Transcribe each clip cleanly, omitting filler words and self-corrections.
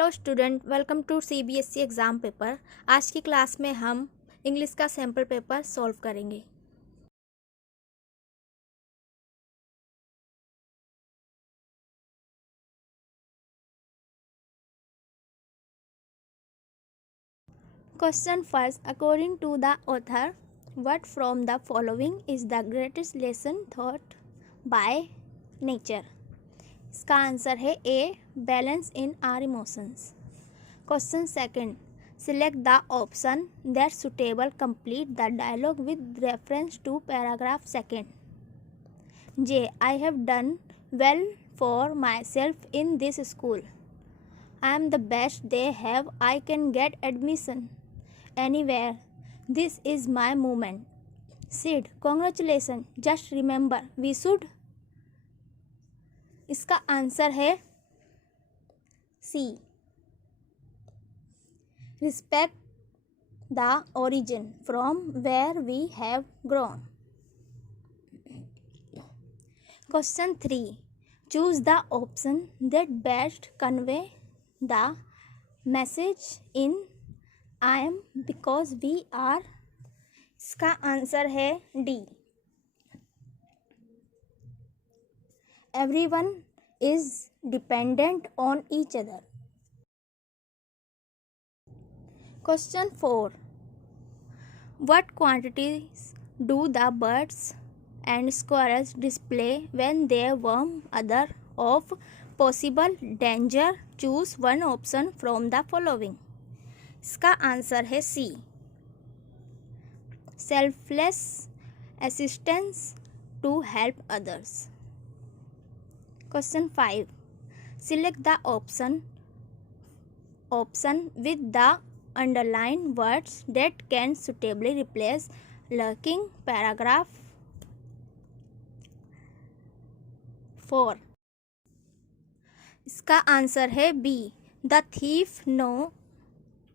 Hello student, welcome to CBSE exam paper. आज की class में हम इंग्लिश का सैम्पल पेपर सॉल्व करेंगे। Question first, according to the author what from the following is the greatest lesson thought by nature. इसका answer है A, balance in our emotions. Question second, select the option that suitable, complete the dialogue with reference to paragraph second. J, I have done well for myself in this school. I am the best they have. I can get admission anywhere. This is my moment. Sid, congratulations. Just remember, we should. इसका answer है सी, respect the origin from where we have grown. Question 3. Choose the option that best convey the message in I am because we are. इसका answer है D, everyone is dependent on each other. Question 4. What quantities do the birds and squirrels display when they warn other of possible danger? Choose one option from the following. इसका answer है सी, selfless assistance to help others. Question 5. Select the option with the underline words that can suitably replace lurking. Paragraph 4. इसका answer है B, the thief know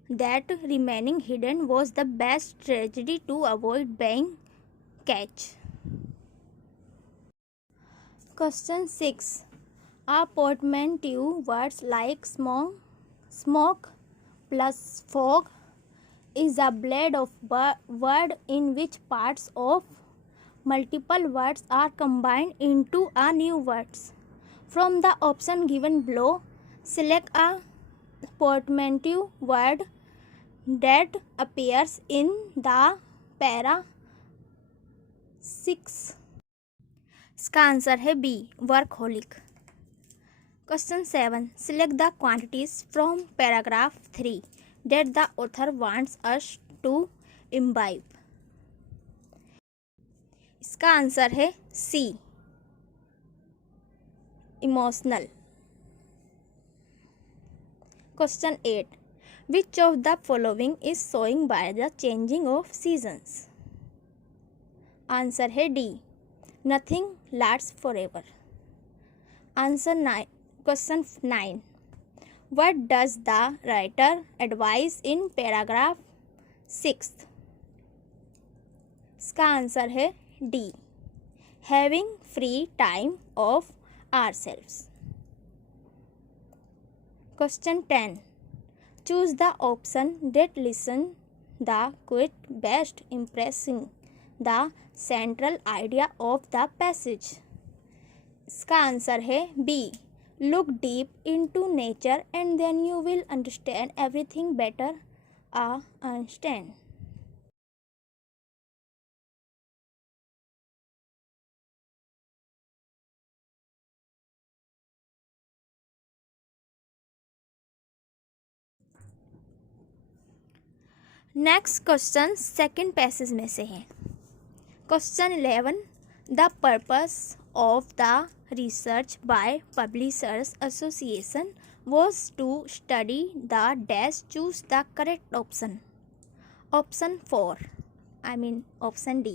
that remaining hidden was the best strategy to avoid being catch. Question 6. A portmanteau words like smoke plus fog is a blend of word in which parts of multiple words are combined into a new words. From the option given below, select a portmanteau word that appears in the para 6. इसका answer है B, workaholic. Question 7. Select the quantities from paragraph 3 that the author wants us to imbibe. इसका answer है सी, emotional. Question 8. Which of the following is showing by the changing of seasons? Answer है D, nothing lasts forever. Answer 9. Question 9. What does the writer advise in paragraph 6? इसका answer है D, having free time of ourselves. Question 10. Choose the option that listen the quote best impressing the central idea of the passage. इसका answer है B, look deep into nature and then you will understand everything better. Understand. Next question second passage में से है. Question 11. The purpose of the research by Publishers Association was to study the dash. Choose the correct option. Option 4, option D,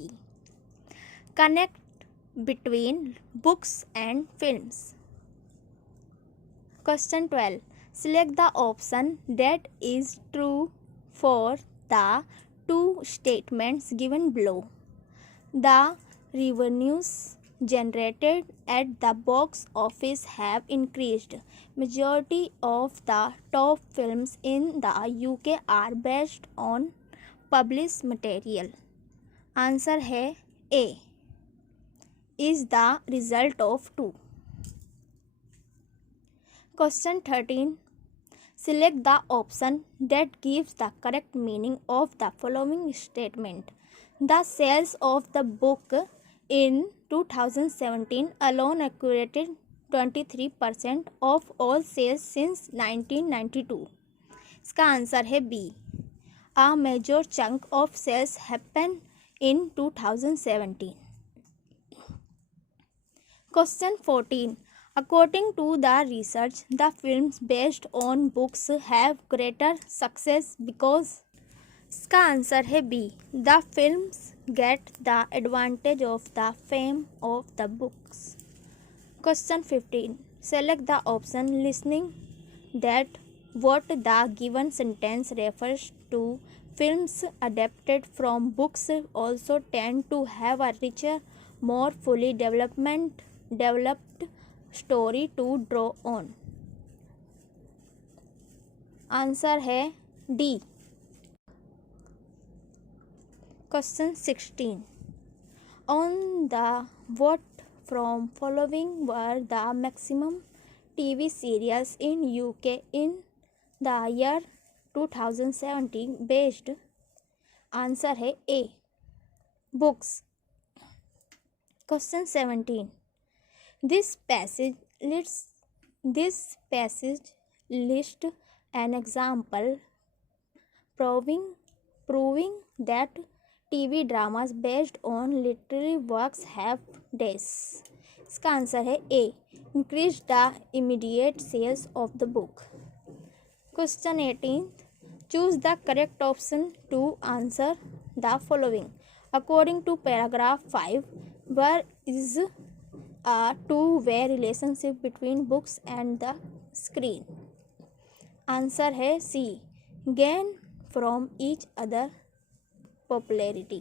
connect between books and films. Question 12. Select the option that is true for the two statements given below. The revenues generated at the box office have increased. Majority of the top films in the UK are based on published material. Answer है A is the result of 2. Question 13. Select the option that gives the correct meaning of the following statement. The sales of the book in 2017 alone accumulated 23% of all sales since 1992. इसका answer है B. A major chunk of sales happened in 2017. Question 14. According to the research, the films based on books have greater success because. इसका answer है B. The films get the advantage of the fame of the books. Question 15. Select the option listening that what the given sentence refers to. Films adapted from books also tend to have a richer, more fully developed story to draw on. Answer है D. Question 16. On the what from following were the maximum TV serials in UK in the year 2017 based? Answer है A. Books. Question 17. This passage lists an example proving that TV dramas based on literary works have days. इसका answer है A. Increase the immediate sales of the book. Question 18. Choose the correct option to answer the following. According to paragraph 5, where is a two-way relationship between books and the screen? Answer है C. Gain from each other popularity.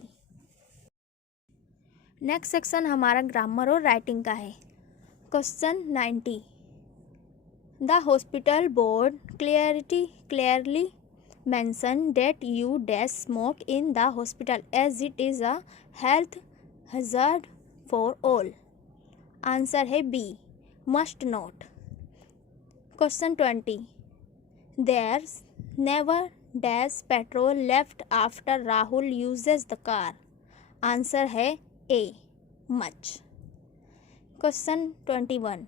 Next section हमारा grammar और writing का है. Question 90. The hospital board clearly mention that you dash smoke in the hospital as it is a health hazard for all. Answer है B. Must not. Question 20. There's never dash petrol left after Rahul uses the car. Answer है A. Much. Question 21.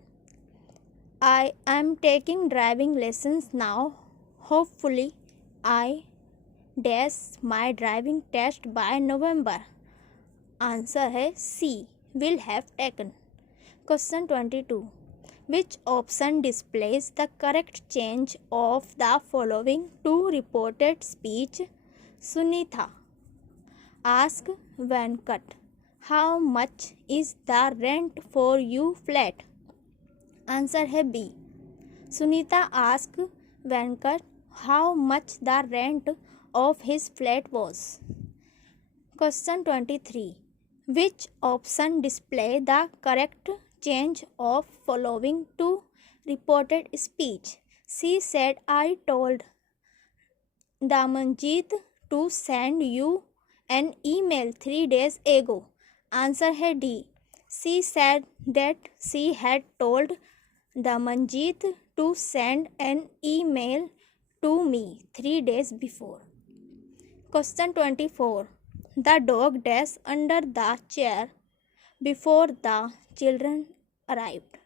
I am taking driving lessons now. Hopefully I dash my driving test by November. Answer है C. Will have taken. Question 22. Which option displays the correct change of the following two reported speech? Sunitha ask Venkat, how much is the rent for you flat? Answer है B. Sunitha asked Venkat how much the rent of his flat was. Question 23. Which option display the correct change of following two reported speech? She said, I told Damanjeet to send you an email 3 days ago. Answer है D. She said that she had told Damanjeet to send an email to me 3 days before. Question 24. The dog dashed under the chair before the children arrived.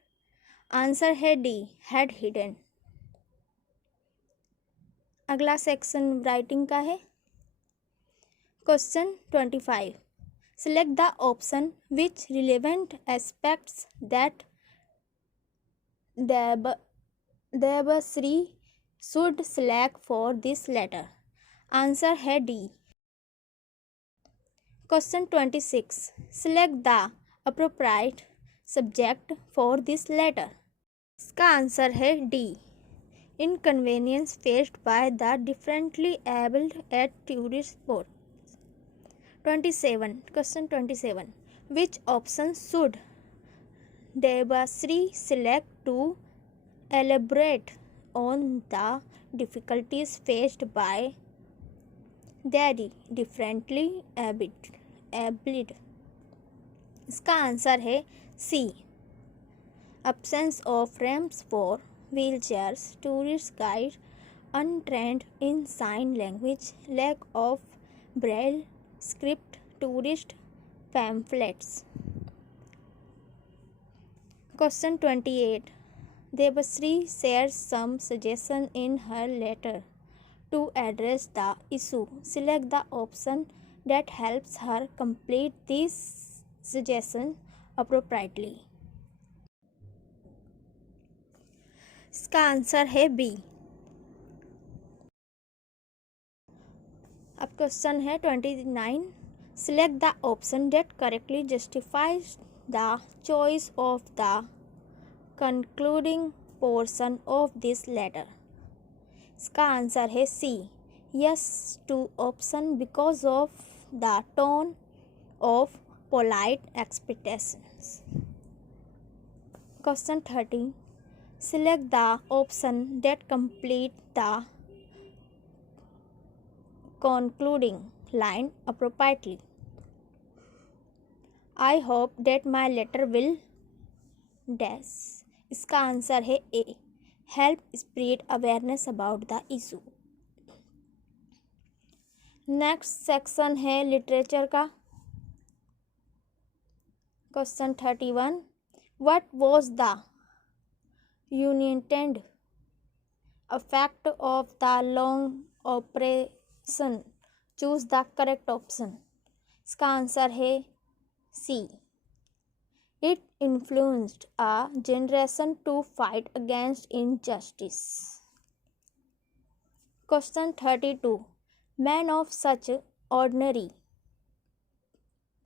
Answer है D. Had hidden. अगला section writing का है. Question 25. Select the option which relevant aspects that Debashree should select for this letter. Answer है D. Question 26. Select the appropriate subject for this letter. इसका answer है D. Inconvenience faced by the differently abled at tourist spots. 27. Question 27. Which option should Debashree select to elaborate on the difficulties faced by their differently abled. इसका answer है सी. Absence of ramps for wheelchairs, tourist guide untrained in sign language, lack of braille script, tourist pamphlets. Question 28. Debashree shares some suggestion in her letter to address the issue. Select the option that helps her complete this suggestion appropriately. इसका answer है B. अब question है 29. Select the option that correctly justifies the choice of the concluding portion of this letter. इसका answer है सी. Yes to option because of the tone of polite expectations. Question 30. Select the option that complete the concluding line appropriately. I hope that my letter will dash. इसका answer है ए. Help spread awareness about the issue. Next section है literature का. Question 31. What was the unintended effect of the long operation? Choose the correct option. इसका answer है सी. It influenced a generation to fight against injustice. Question 32. Men of such ordinary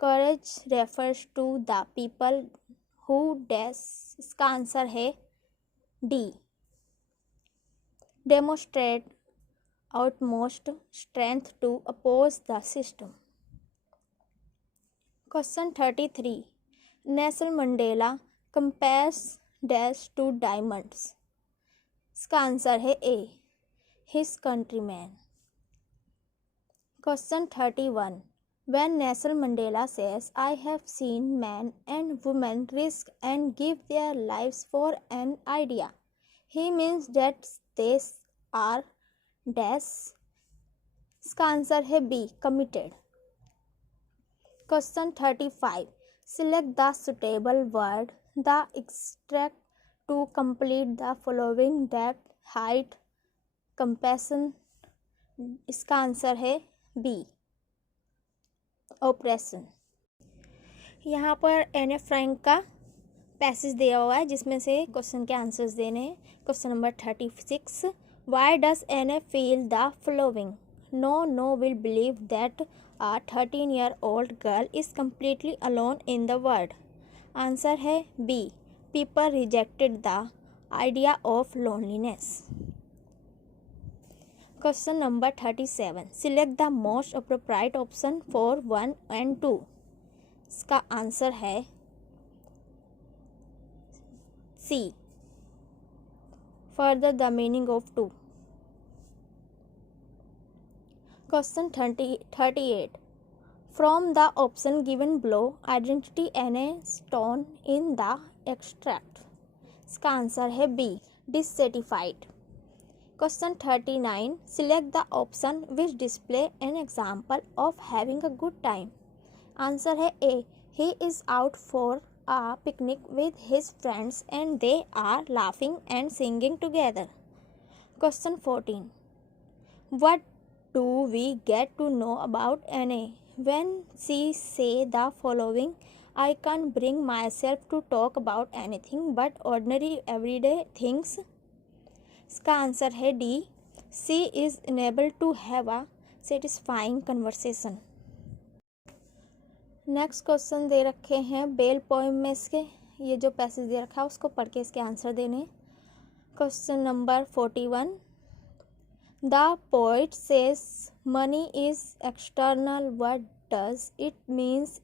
courage refers to the people who dash. इसका answer है D. Demonstrate utmost strength to oppose the system. Question 33. Nelson Mandela compares dash to diamonds. इसका answer है ए. His countrymen. Question 31. When Nelson Mandela says, I have seen men and women risk and give their lives for an idea, he means that they are dash. इसका answer है B. Committed. Question 35. Select the suitable word, the extract to complete the following that height compassion. इसका answer है B. Operation. यहाँ पर N F Frank का passage दिया हुआ है जिसमें से क्वेश्चन के आंसर्स देने हैं. Question number 36. Why does N F feel the following? No will believe that a 13-year-old girl is completely alone in the world. Answer है B. People rejected the idea of loneliness. Question number 37. Select the most appropriate option for 1 and 2. इसका answer है सी. Further the meaning of 2. Question 38. From the option given below, identity any stone in the extract. इसका answer है B. Dissatisfied. Question 39. Select the option which display an example of having a good time. Answer है ए. He is out for a picnic with his friends and they are laughing and singing together. Question 14. What do we get to know about Anne when she say the following? I can't bring myself to talk about anything but ordinary everyday things. इसका answer है D. She is unable to have a satisfying conversation. Next question दे रखे हैं bell poem में इसके. ये जो passage दे रखा है उसको पढ़ के इसके आंसर देने. Question number 41. The poet says money is external. What does it means?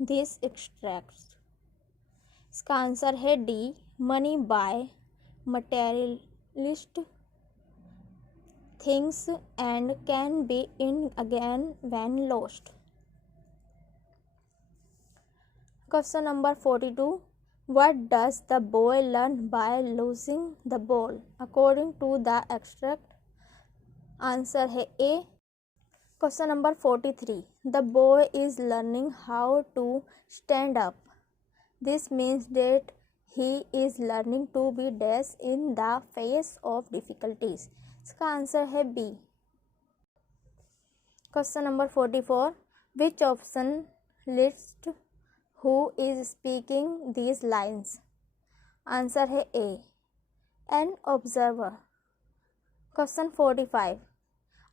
This extracts. इसका आंसर है D, money by materialist things and can be in again when lost. Question number 42. What does the boy learn by losing the ball according to the extract? Answer है A. Question number 43. The boy is learning how to stand up. This means that he is learning to be dash in the face of difficulties. इसका answer है B. Question number 44. Which option lists who is speaking these lines? Answer है A. An observer. Question 45.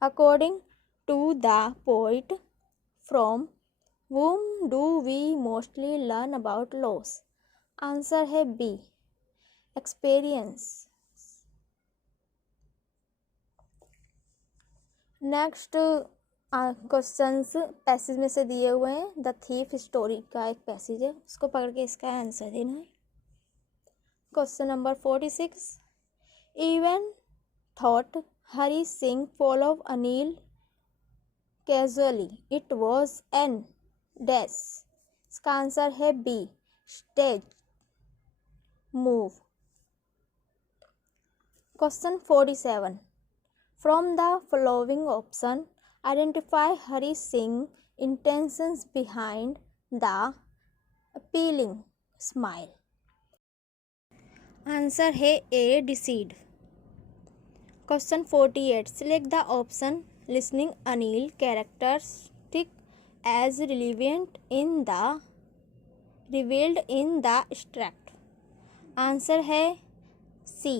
According to the poet, from whom do we mostly learn about loss? Answer है B. Experience. Next questions passage में से दिए हुए हैं. The thief story का एक passage है, उसको पकड़ के इसका आंसर देना है. Question number 46. Even thought Hari Singh follow Anil casually it was an dash. इसका आंसर है B. Stage move. Question 47. From the following option identify Hari Singh intentions behind the appealing smile. Answer है A. Decide. Question 48. Select the option listening Anil characteristic as relevant in the revealed in the extract. Answer है C.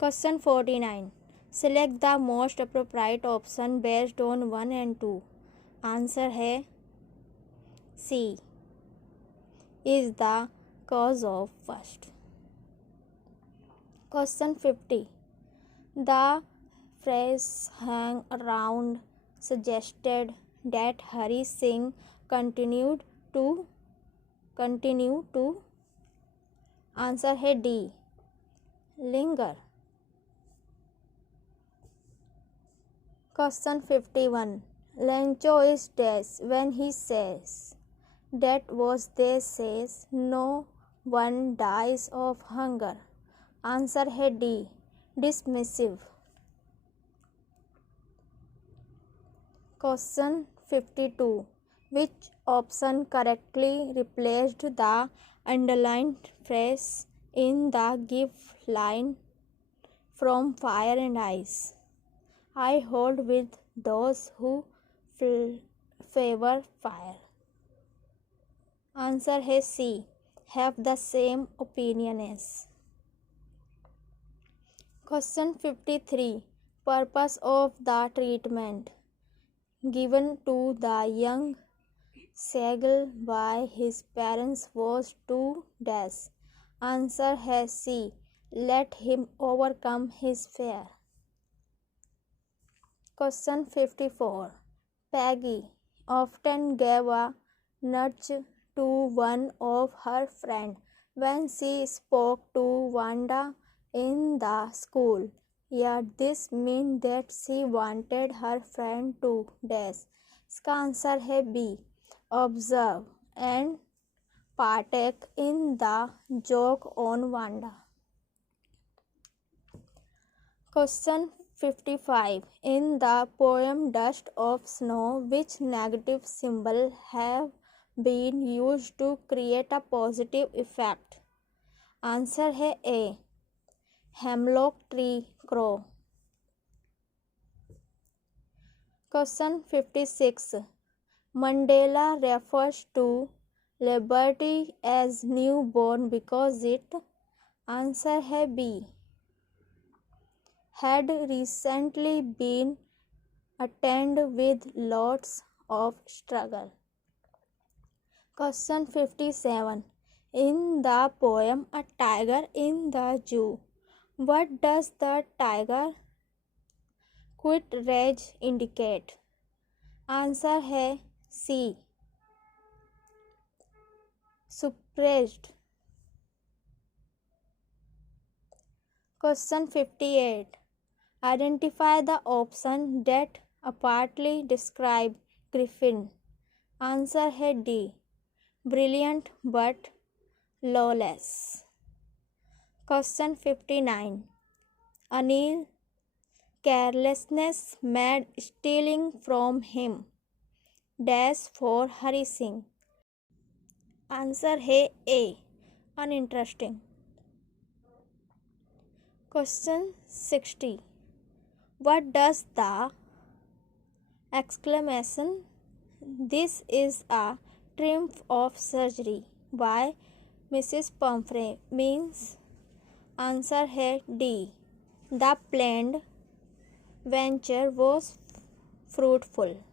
Question 49. Select the most appropriate option based on 1 and 2. Answer है C. Is the cause of first. Question 50. The phrase hang around suggested that Hari Singh continue to answer है D. linger. Question 51. Lencho is dash when he says that was they says no one dies of hunger. Answer है D. dismissive. Question 52. Which option correctly replaced the underlined phrase in the give line from Fire and Ice? I hold with those who favor fire. Answer है C. Have the same opinion as. Question 53. Purpose of the treatment given to the young Segal by his parents was to dash. Answer है C. Let him overcome his fear. Question 54. Peggy often gave a nudge to one of her friends when she spoke to Wanda in the school. Yet this meant that she wanted her friend to dash. इसका answer है B. Observe and partake in the joke on Wanda. Question 55. In the poem Dust of Snow, which negative symbol have been used to create a positive effect? Answer है A. Hemlock tree crow. Question 56. Mandela refers to liberty as newborn because it. Answer है B. Had recently been attained with lots of struggle. Question 57. In the poem A Tiger in the Zoo, what does the tiger quit rage indicate? Answer है C. suppressed. Question 58. Identify the option that aptly describe Griffin. Answer है D. Brilliant but lawless. Question 59. Anil carelessness made stealing from him dash for Hari Singh. Answer है A. Uninteresting. Question 60. What does the exclamation "This is a triumph of surgery" by Mrs. Pumphrey means? Answer है D. The planned venture was fruitful.